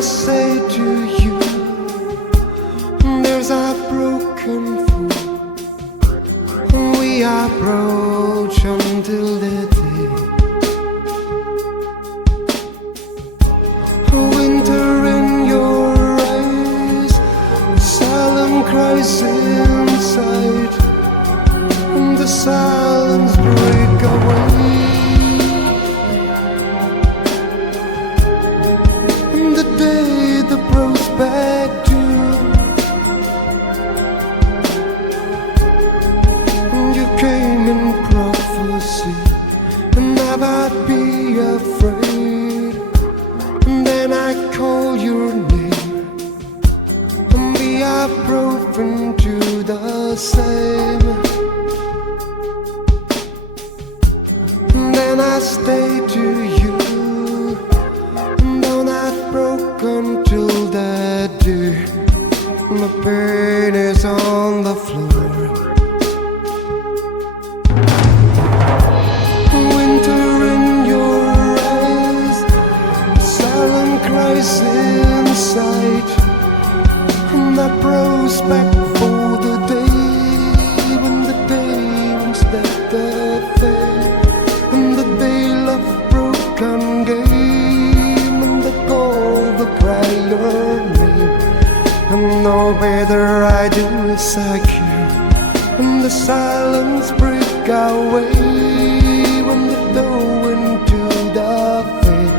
I say to you, there's a broken fool. We approach until the day. Winter in your eyes, solemn cries inside, and the silence break away. And the day that brought back to, and you came in prophecy, and I'd be afraid. And then I call your name, and we are broken to the same. And then I stay to you, and I'm not broken till the day. My pain is on the floor. Winter in your eyes, silent cries inside, and I prospect for the day when the day instead of fate, and the day of broken game, and the call the cry your name, and no better I do as I can, and the silence break away when the door into the fate.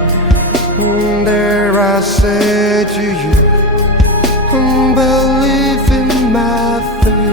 And there I say to you, believe in my faith.